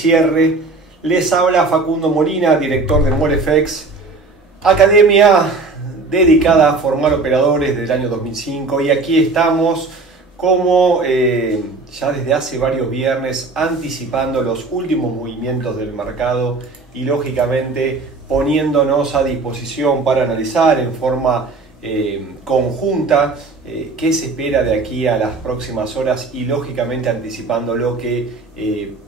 cierre. Les habla Facundo Molina, director de Morefex, academia dedicada a formar operadores desde el año 2005, y aquí estamos como ya desde hace varios viernes anticipando los últimos movimientos del mercado y lógicamente poniéndonos a disposición para analizar en forma conjunta qué se espera de aquí a las próximas horas y lógicamente anticipando lo que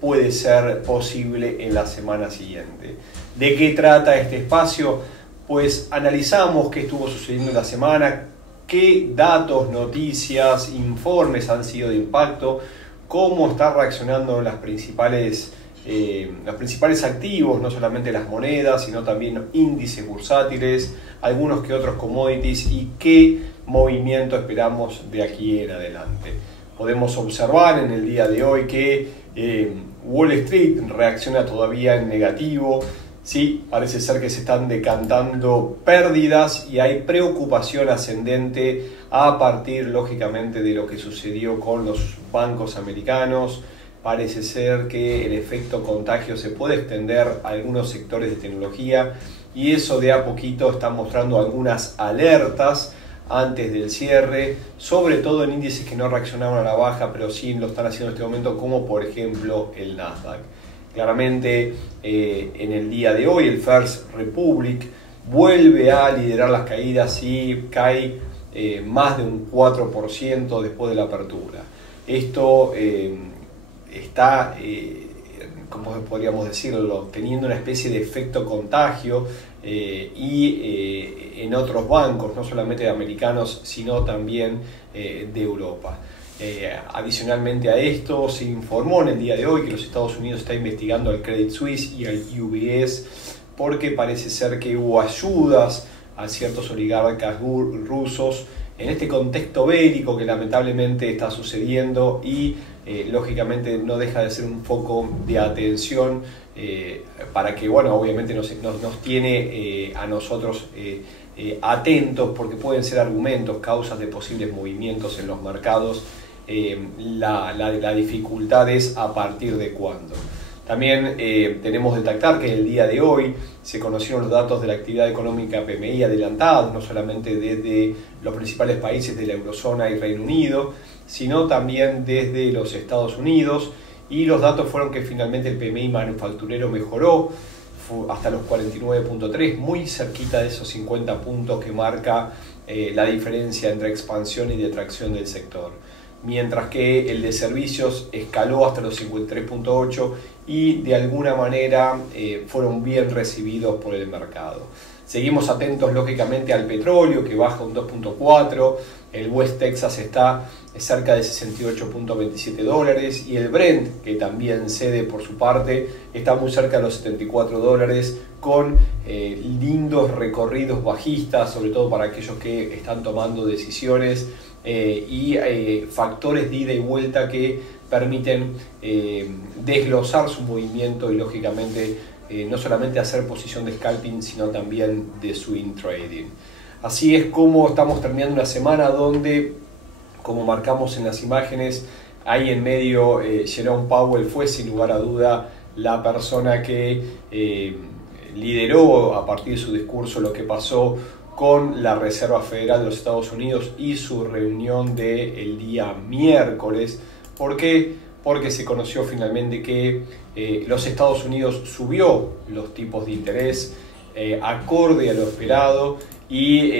puede ser posible en la semana siguiente. ¿De qué trata este espacio? Pues analizamos qué estuvo sucediendo en la semana, qué datos, noticias, informes han sido de impacto, cómo está reaccionando los principales activos, no solamente las monedas, sino también índices bursátiles, algunos que otros commodities, y qué movimiento esperamos de aquí en adelante. Podemos observar en el día de hoy que Wall Street reacciona todavía en negativo. Sí, parece ser que se están decantando pérdidas y hay preocupación ascendente a partir, lógicamente, de lo que sucedió con los bancos americanos. Parece ser que el efecto contagio se puede extender a algunos sectores de tecnología y eso de a poquito está mostrando algunas alertas antes del cierre, sobre todo en índices que no reaccionaron a la baja, pero sí lo están haciendo en este momento, como por ejemplo el Nasdaq. Claramente en el día de hoy el First Republic vuelve a liderar las caídas y cae más de un 4% después de la apertura. Esto está, como podríamos decirlo, teniendo una especie de efecto contagio en otros bancos, no solamente de americanos, sino también de Europa. Adicionalmente a esto, se informó en el día de hoy que los Estados Unidos está investigando al Credit Suisse y al UBS porque parece ser que hubo ayudas a ciertos oligarcas rusos en este contexto bélico que lamentablemente está sucediendo y lógicamente no deja de ser un foco de atención para que, bueno, obviamente nos tiene a nosotros atentos, porque pueden ser argumentos, causas de posibles movimientos en los mercados. La dificultad es a partir de cuándo. También tenemos que detectar que el día de hoy se conocieron los datos de la actividad económica PMI adelantados, no solamente desde los principales países de la eurozona y Reino Unido, sino también desde los Estados Unidos, y los datos fueron que finalmente el PMI manufacturero mejoró hasta los 49.3, muy cerquita de esos 50 puntos que marca la diferencia entre expansión y detracción del sector. Mientras que el de servicios escaló hasta los 53.8 y de alguna manera fueron bien recibidos por el mercado. Seguimos atentos lógicamente al petróleo, que baja un 2.4, el West Texas está cerca de $68.27 y el Brent, que también cede por su parte, está muy cerca de los $74 con lindos recorridos bajistas, sobre todo para aquellos que están tomando decisiones y factores de ida y vuelta que permiten desglosar su movimiento y lógicamente no solamente hacer posición de scalping, sino también de swing trading. Así es como estamos terminando una semana donde, como marcamos en las imágenes, ahí en medio Jerome Powell fue sin lugar a duda la persona que lideró a partir de su discurso lo que pasó con la Reserva Federal de los Estados Unidos y su reunión del día miércoles. ¿Por qué? Porque se conoció finalmente que los Estados Unidos subió los tipos de interés acorde a lo esperado, y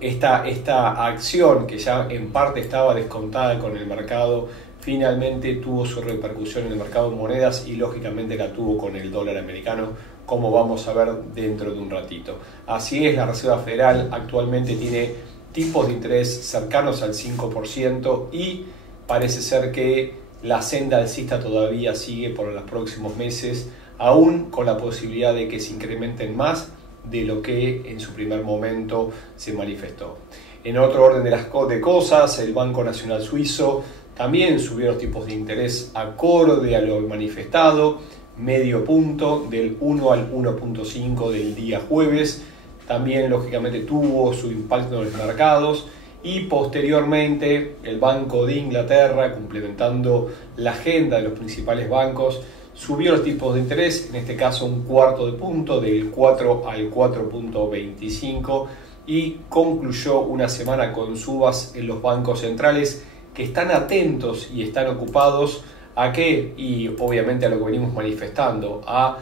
esta acción, que ya en parte estaba descontada con el mercado, finalmente tuvo su repercusión en el mercado de monedas y lógicamente la tuvo con el dólar americano, como vamos a ver dentro de un ratito. Así es, la Reserva Federal actualmente tiene tipos de interés cercanos al 5% y parece ser que la senda alcista todavía sigue por los próximos meses, aún con la posibilidad de que se incrementen más de lo que en su primer momento se manifestó. En otro orden de cosas, el Banco Nacional Suizo también subió los tipos de interés acorde a lo manifestado, medio punto, del 1 al 1.5 del día jueves. También lógicamente tuvo su impacto en los mercados, y posteriormente el Banco de Inglaterra, complementando la agenda de los principales bancos, subió los tipos de interés, en este caso un cuarto de punto, del 4 al 4.25, y concluyó una semana con subas en los bancos centrales que están atentos y están ocupados a qué, y obviamente a lo que venimos manifestando, a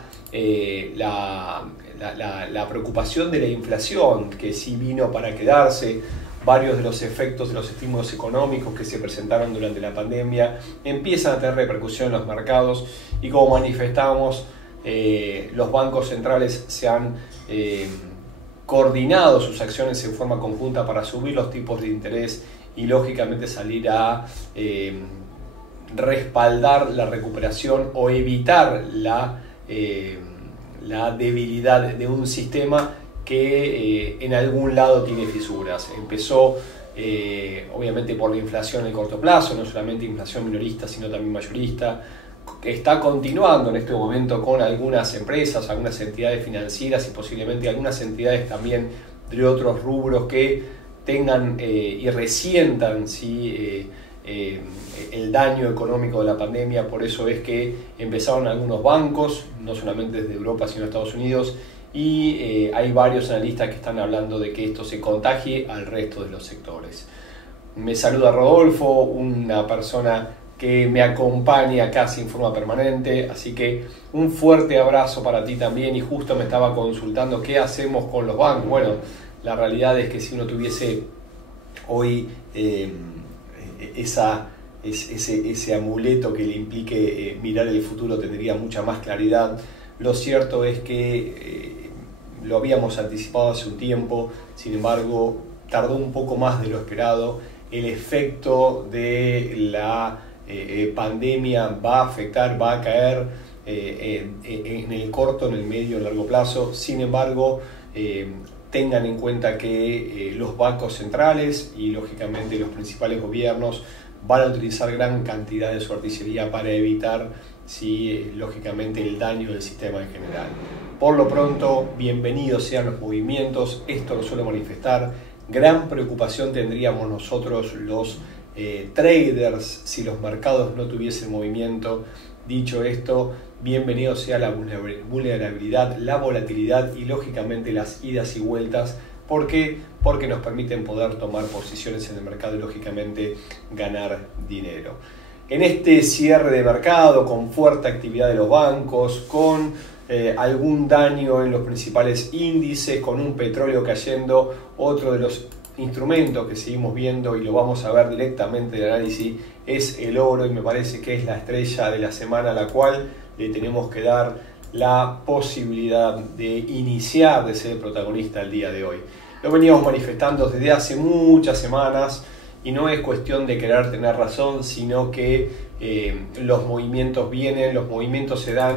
la preocupación de la inflación, que sí vino para quedarse. Varios de los efectos de los estímulos económicos que se presentaron durante la pandemia empiezan a tener repercusión en los mercados, y como manifestamos, los bancos centrales se han coordinado sus acciones en forma conjunta para subir los tipos de interés y lógicamente salir a respaldar la recuperación o evitar la debilidad de un sistema que en algún lado tiene fisuras. Empezó obviamente por la inflación en el corto plazo, no solamente inflación minorista sino también mayorista, que está continuando en este momento con algunas empresas, algunas entidades financieras y posiblemente algunas entidades también de otros rubros que tengan y resientan el daño económico de la pandemia. Por eso es que empezaron algunos bancos, no solamente desde Europa sino de Estados Unidos, y hay varios analistas que están hablando de que esto se contagie al resto de los sectores. Me saluda Rodolfo, una persona que me acompaña casi en forma permanente, así que un fuerte abrazo para ti también. Y justo me estaba consultando qué hacemos con los bancos. Bueno, la realidad es que si uno tuviese hoy ese amuleto que le implique mirar el futuro, tendría mucha más claridad. Lo cierto es que lo habíamos anticipado hace un tiempo, sin embargo tardó un poco más de lo esperado. El efecto de la pandemia va a afectar, va a caer en el corto, en el medio, en el largo plazo. Sin embargo, tengan en cuenta que los bancos centrales y lógicamente los principales gobiernos van a utilizar gran cantidad de su artillería para evitar lógicamente el daño del sistema en general. Por lo pronto, bienvenidos sean los movimientos, esto lo suele manifestar. Gran preocupación tendríamos nosotros los traders si los mercados no tuviesen movimiento. Dicho esto, bienvenido sea la vulnerabilidad, la volatilidad y lógicamente las idas y vueltas. ¿Por qué? Porque nos permiten poder tomar posiciones en el mercado y lógicamente ganar dinero. En este cierre de mercado, con fuerte actividad de los bancos, con algún daño en los principales índices, con un petróleo cayendo, otro de los instrumentos que seguimos viendo y lo vamos a ver directamente en el análisis es el oro, y me parece que es la estrella de la semana a la cual le tenemos que dar la posibilidad de iniciar, de ser el protagonista el día de hoy. Lo veníamos manifestando desde hace muchas semanas y no es cuestión de querer tener razón, sino que los movimientos vienen, los movimientos se dan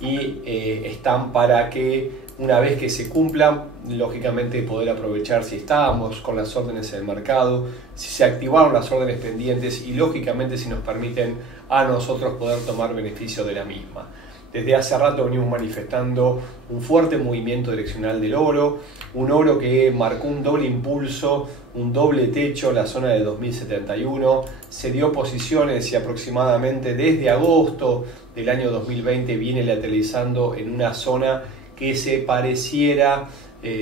y están para que una vez que se cumplan, lógicamente poder aprovechar si estábamos con las órdenes en el mercado, si se activaron las órdenes pendientes y lógicamente si nos permiten a nosotros poder tomar beneficio de la misma. Desde hace rato venimos manifestando un fuerte movimiento direccional del oro, un oro que marcó un doble impulso, un doble techo en la zona de 2071, se dio posiciones y aproximadamente desde agosto del año 2020 viene lateralizando en una zona que se pareciera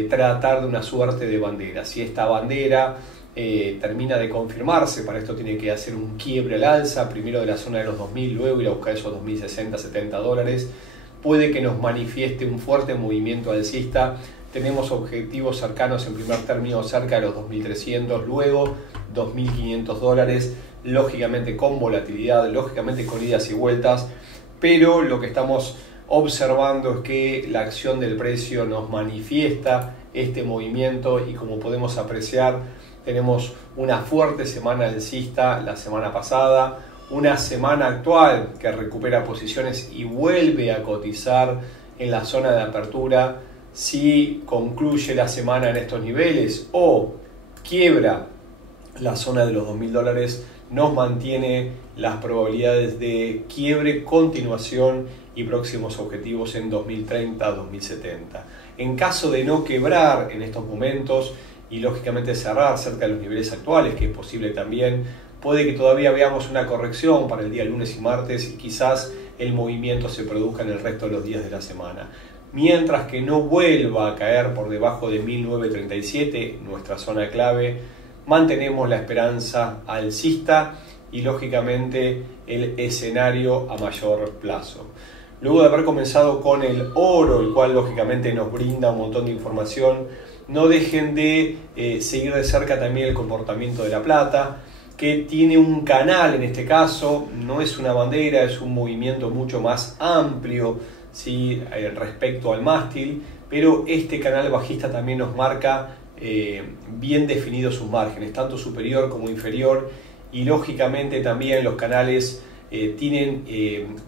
tratar de una suerte de bandera. Si esta bandera termina de confirmarse, para esto tiene que hacer un quiebre al alza, primero de la zona de los 2000, luego ir a buscar esos 2060, 70 dólares, puede que nos manifieste un fuerte movimiento alcista. Tenemos objetivos cercanos en primer término cerca de los 2300, luego 2500 dólares, lógicamente con volatilidad, lógicamente con idas y vueltas, pero lo que estamos observando es que la acción del precio nos manifiesta este movimiento y como podemos apreciar tenemos una fuerte semana alcista la semana pasada, una semana actual que recupera posiciones y vuelve a cotizar en la zona de apertura. Si concluye la semana en estos niveles o quiebra la zona de los 2000 dólares, nos mantiene las probabilidades de quiebre, continuación y próximos objetivos en 2030, 2070. En caso de no quebrar en estos momentos y lógicamente cerrar cerca de los niveles actuales, que es posible también, puede que todavía veamos una corrección para el día lunes y martes y quizás el movimiento se produzca en el resto de los días de la semana. Mientras que no vuelva a caer por debajo de 1937, nuestra zona clave, mantenemos la esperanza alcista y lógicamente el escenario a mayor plazo. Luego de haber comenzado con el oro, el cual lógicamente nos brinda un montón de información, no dejen de seguir de cerca también el comportamiento de la plata, que tiene un canal en este caso, no es una bandera, es un movimiento mucho más amplio, ¿sí? Respecto al mástil, pero este canal bajista también nos marca bien definidos sus márgenes, tanto superior como inferior, y lógicamente también los canales tienen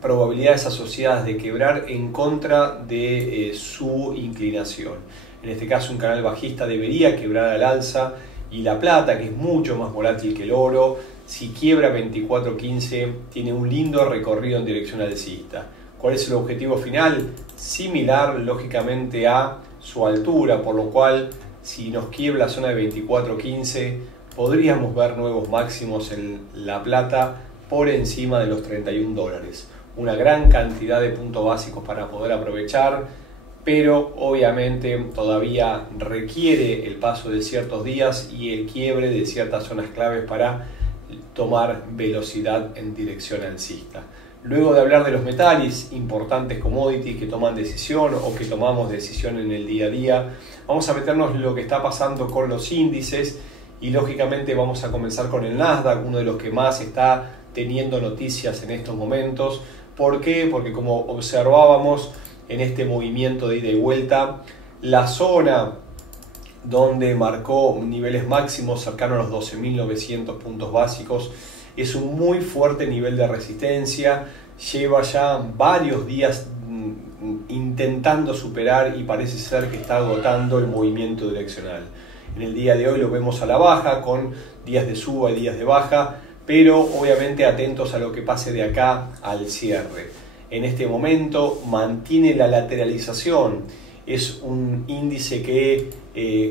probabilidades asociadas de quebrar en contra de su inclinación. En este caso un canal bajista debería quebrar al alza, y la plata, que es mucho más volátil que el oro, si quiebra 24.15 tiene un lindo recorrido en dirección alcista. ¿Cuál es el objetivo final? Similar lógicamente a su altura, por lo cual si nos quiebra la zona de 24.15 podríamos ver nuevos máximos en la plata por encima de los $31. Una gran cantidad de puntos básicos para poder aprovechar, pero obviamente todavía requiere el paso de ciertos días y el quiebre de ciertas zonas claves para tomar velocidad en dirección alcista. Luego de hablar de los metales, importantes commodities que toman decisión o que tomamos decisión en el día a día, vamos a meternos en lo que está pasando con los índices y lógicamente vamos a comenzar con el Nasdaq, uno de los que más está teniendo noticias en estos momentos. ¿Por qué? Porque como observábamos en este movimiento de ida y vuelta, la zona donde marcó niveles máximos cercanos a los 12.900 puntos básicos es un muy fuerte nivel de resistencia, lleva ya varios días intentando superar y parece ser que está agotando el movimiento direccional. En el día de hoy lo vemos a la baja con días de suba y días de baja, pero obviamente atentos a lo que pase de acá al cierre. En este momento mantiene la lateralización, es un índice que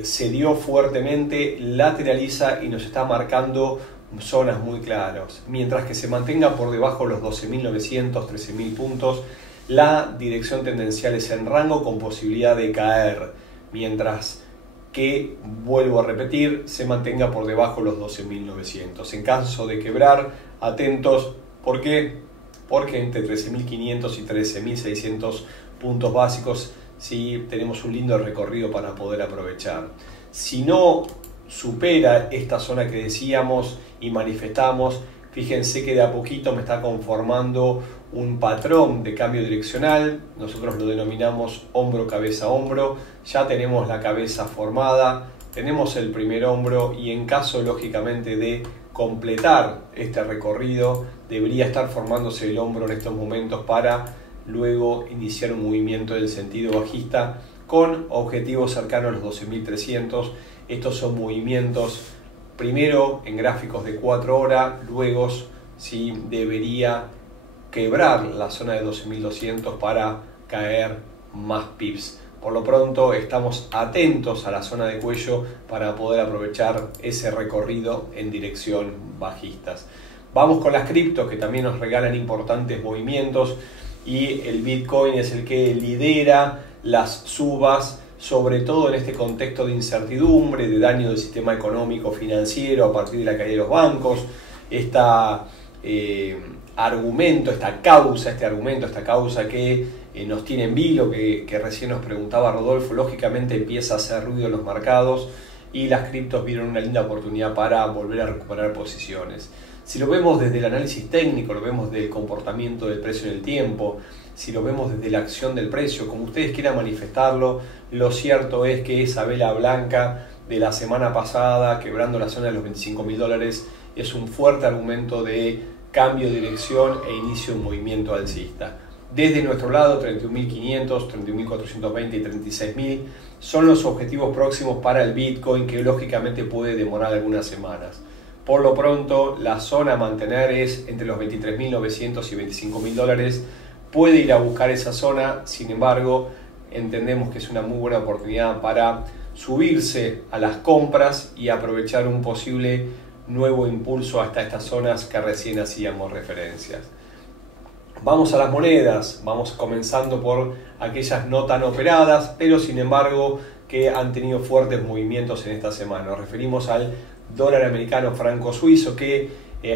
se dio fuertemente, lateraliza y nos está marcando zonas muy claras. Mientras que se mantenga por debajo de los 12.900, 13.000 puntos, la dirección tendencial es en rango con posibilidad de caer, mientras que, vuelvo a repetir, se mantenga por debajo de los 12.900. En caso de quebrar, atentos, ¿por qué? Porque entre 13.500 y 13.600 puntos básicos sí tenemos un lindo recorrido para poder aprovechar. Si no supera esta zona que decíamos y manifestamos, fíjense que de a poquito me está conformando un patrón de cambio direccional, nosotros lo denominamos hombro, cabeza, hombro, ya tenemos la cabeza formada, tenemos el primer hombro y en caso lógicamente de completar este recorrido debería estar formándose el hombro en estos momentos para luego iniciar un movimiento del sentido bajista con objetivos cercanos a los 12.300. Estos son movimientos primero en gráficos de 4 horas, luego sí debería quebrar la zona de 12.200 para caer más pips. Por lo pronto estamos atentos a la zona de cuello para poder aprovechar ese recorrido en dirección bajistas. Vamos con las criptos que también nos regalan importantes movimientos y el Bitcoin es el que lidera las subas, sobre todo en este contexto de incertidumbre, de daño del sistema económico financiero a partir de la caída de los bancos. Esta causa que nos tiene en vilo, que recién nos preguntaba Rodolfo, lógicamente empieza a hacer ruido en los mercados y las criptos vieron una linda oportunidad para volver a recuperar posiciones. Si lo vemos desde el análisis técnico, lo vemos del comportamiento del precio en el tiempo, si lo vemos desde la acción del precio, como ustedes quieran manifestarlo, lo cierto es que esa vela blanca de la semana pasada, quebrando la zona de los $25.000, es un fuerte argumento de cambio de dirección e inicio de un movimiento alcista. Desde nuestro lado, 31.500, 31.420 y 36.000 son los objetivos próximos para el Bitcoin, que lógicamente puede demorar algunas semanas. Por lo pronto, la zona a mantener es entre los 23.900 y $25.000. Puede ir a buscar esa zona, sin embargo, entendemos que es una muy buena oportunidad para subirse a las compras y aprovechar un posible nuevo impulso hasta estas zonas que recién hacíamos referencias. Vamos a las monedas, vamos comenzando por aquellas no tan operadas, pero sin embargo que han tenido fuertes movimientos en esta semana. Nos referimos al dólar americano franco suizo, que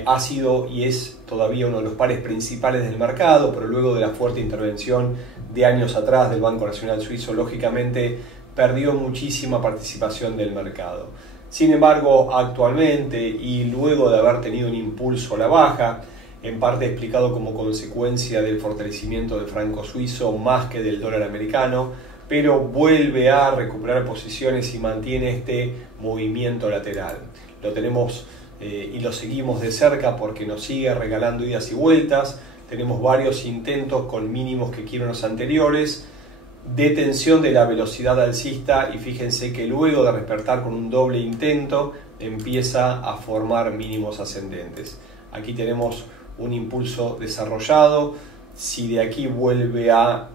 ha sido y es todavía uno de los pares principales del mercado, pero luego de la fuerte intervención de años atrás del Banco Nacional Suizo, lógicamente perdió muchísima participación del mercado. Sin embargo, actualmente y luego de haber tenido un impulso a la baja, en parte explicado como consecuencia del fortalecimiento del franco suizo más que del dólar americano, pero vuelve a recuperar posiciones y mantiene este movimiento lateral. Lo tenemos y lo seguimos de cerca porque nos sigue regalando idas y vueltas. Tenemos varios intentos con mínimos que quiebran los anteriores, detención de la velocidad alcista y fíjense que luego de despertar con un doble intento empieza a formar mínimos ascendentes. Aquí tenemos un impulso desarrollado. Si de aquí vuelve a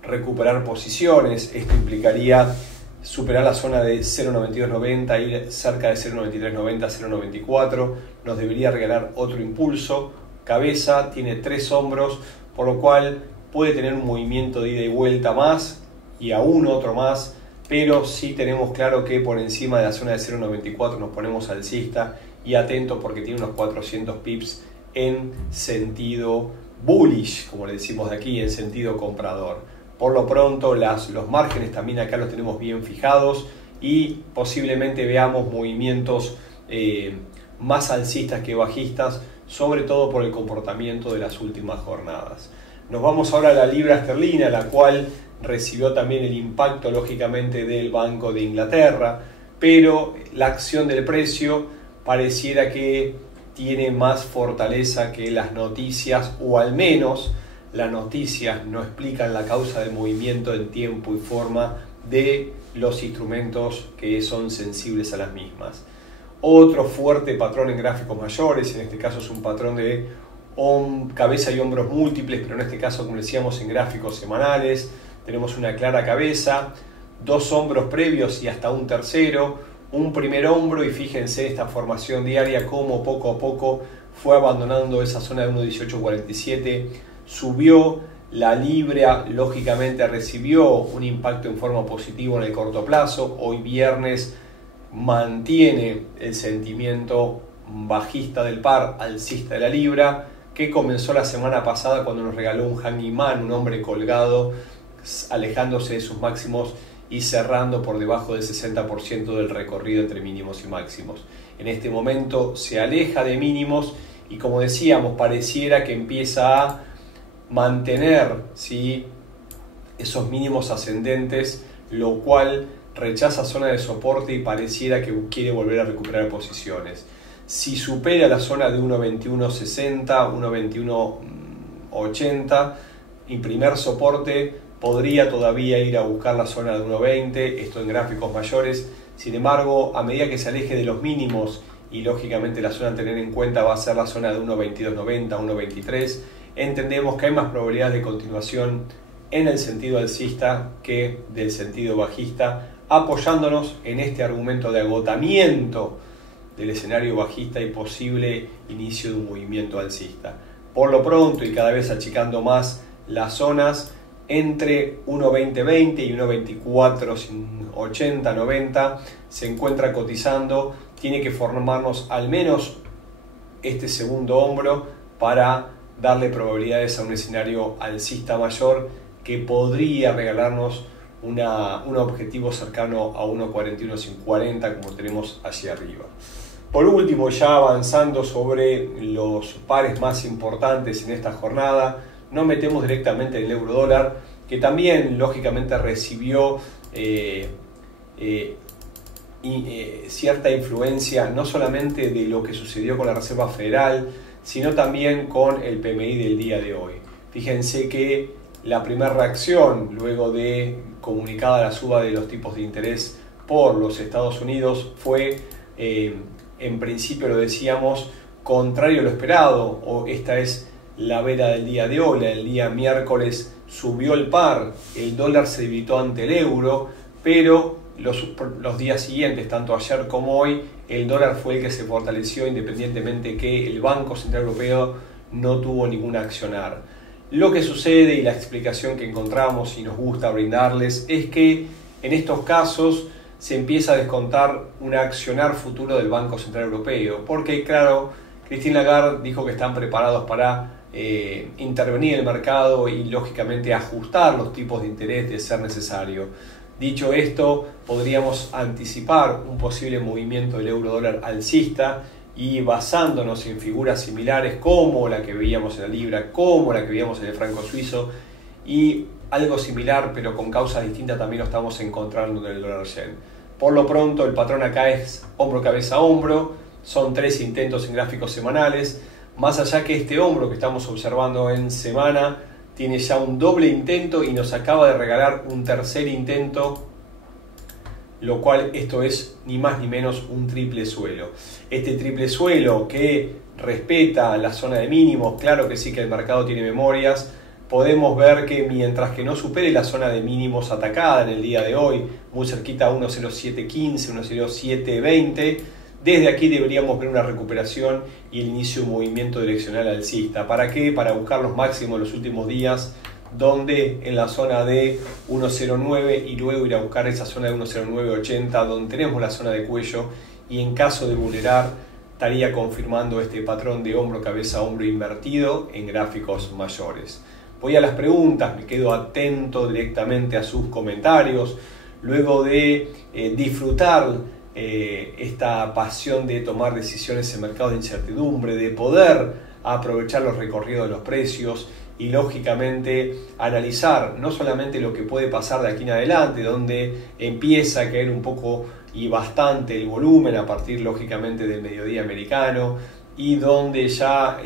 recuperar posiciones, esto implicaría superar la zona de 0.9290, ir cerca de 0.9390, 0.94, nos debería regalar otro impulso. Cabeza tiene 3 hombros, por lo cual puede tener un movimiento de ida y vuelta más y aún otro más, pero sí tenemos claro que por encima de la zona de 0.94 nos ponemos alcista y atentos porque tiene unos 400 pips en sentido bullish, como le decimos de aquí, en sentido comprador. Por lo pronto los márgenes también acá los tenemos bien fijados y posiblemente veamos movimientos más alcistas que bajistas, sobre todo por el comportamiento de las últimas jornadas. Nos vamos ahora a la libra esterlina, la cual recibió también el impacto lógicamente del Banco de Inglaterra, pero la acción del precio pareciera que tiene más fortaleza que las noticias, o al menos las noticias no explican la causa de movimiento en tiempo y forma de los instrumentos que son sensibles a las mismas. Otro fuerte patrón en gráficos mayores, en este caso es un patrón de cabeza y hombros múltiples, pero en este caso, como decíamos, en gráficos semanales, tenemos una clara cabeza, 2 hombros previos y hasta un tercero, un primer hombro, y fíjense esta formación diaria como poco a poco fue abandonando esa zona de 1.1847, subió la libra, lógicamente recibió un impacto en forma positiva en el corto plazo. Hoy viernes mantiene el sentimiento bajista del par, alcista de la libra, que comenzó la semana pasada cuando nos regaló un hanging man, un hombre colgado, alejándose de sus máximos y cerrando por debajo del 60% del recorrido entre mínimos y máximos. En este momento se aleja de mínimos y, como decíamos, pareciera que empieza a mantener, ¿sí?, esos mínimos ascendentes, lo cual rechaza zona de soporte y pareciera que quiere volver a recuperar posiciones. Si supera la zona de 1.2160, 1.2180 y primer soporte, podría todavía ir a buscar la zona de 1.20, esto en gráficos mayores. Sin embargo, a medida que se aleje de los mínimos, y lógicamente la zona a tener en cuenta va a ser la zona de 1.2290, 1.23, entendemos que hay más probabilidad de continuación en el sentido alcista que del sentido bajista, apoyándonos en este argumento de agotamiento del escenario bajista y posible inicio de un movimiento alcista. Por lo pronto, y cada vez achicando más las zonas, entre 1.2020 y 1.2480, 90 se encuentra cotizando. Tiene que formarnos al menos este segundo hombro para darle probabilidades a un escenario alcista mayor que podría regalarnos un objetivo cercano a 1.4140 como tenemos hacia arriba. Por último, ya avanzando sobre los pares más importantes en esta jornada, nos metemos directamente en el euro dólar, que también lógicamente recibió cierta influencia no solamente de lo que sucedió con la Reserva Federal, sino también con el PMI del día de hoy. Fíjense que la primera reacción luego de comunicada la suba de los tipos de interés por los Estados Unidos fue, en principio lo decíamos, contrario a lo esperado, o esta es la vela del día de hoy. El día miércoles subió el par, el dólar se debilitó ante el euro, pero los días siguientes, tanto ayer como hoy, el dólar fue el que se fortaleció, independientemente que el Banco Central Europeo no tuvo ningún accionar. Lo que sucede y la explicación que encontramos y nos gusta brindarles es que en estos casos se empieza a descontar un accionar futuro del Banco Central Europeo, porque claro, Christine Lagarde dijo que están preparados para intervenir en el mercado y lógicamente ajustar los tipos de interés de ser necesario. Dicho esto, podríamos anticipar un posible movimiento del euro-dólar alcista y basándonos en figuras similares como la que veíamos en la libra, como la que veíamos en el franco suizo y algo similar pero con causas distintas también lo estamos encontrando en el dólar yen. Por lo pronto el patrón acá es hombro, cabeza, hombro, son 3 intentos en gráficos semanales, más allá que este hombro que estamos observando en semana tiene ya un doble intento y nos acaba de regalar un tercer intento, lo cual esto es ni más ni menos un triple suelo. Este triple suelo que respeta la zona de mínimos, claro que sí que el mercado tiene memorias, podemos ver que mientras que no supere la zona de mínimos atacada en el día de hoy, muy cerquita a 1.0715, 1.0720, desde aquí deberíamos ver una recuperación y el inicio de un movimiento direccional alcista. ¿Para qué? Para buscar los máximos de los últimos días, donde en la zona de 1.09 y luego ir a buscar esa zona de 1.0980 donde tenemos la zona de cuello y en caso de vulnerar estaría confirmando este patrón de hombro, cabeza, hombro invertido en gráficos mayores. Voy a las preguntas, me quedo atento directamente a sus comentarios luego de disfrutar esta pasión de tomar decisiones en mercado de incertidumbre, de poder aprovechar los recorridos de los precios y lógicamente analizar no solamente lo que puede pasar de aquí en adelante, donde empieza a caer un poco y bastante el volumen a partir lógicamente del mediodía americano y donde ya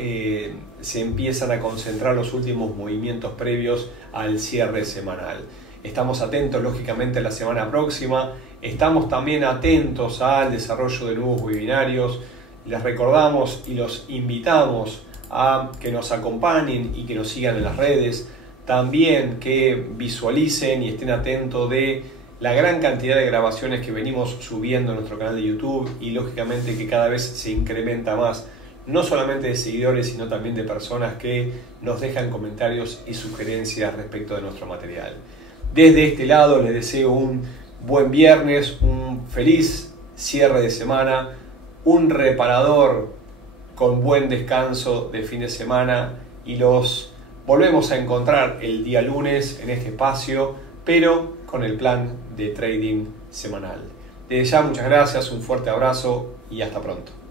se empiezan a concentrar los últimos movimientos previos al cierre semanal. Estamos atentos lógicamente a la semana próxima, estamos también atentos al desarrollo de nuevos webinarios, les recordamos y los invitamos a que nos acompañen y que nos sigan en las redes, también que visualicen y estén atentos de la gran cantidad de grabaciones que venimos subiendo a nuestro canal de YouTube y lógicamente que cada vez se incrementa más, no solamente de seguidores sino también de personas que nos dejan comentarios y sugerencias respecto de nuestro material. Desde este lado les deseo un buen viernes, un feliz cierre de semana, un reparador con buen descanso de fin de semana y los volvemos a encontrar el día lunes en este espacio, pero con el plan de trading semanal. Desde ya muchas gracias, un fuerte abrazo y hasta pronto.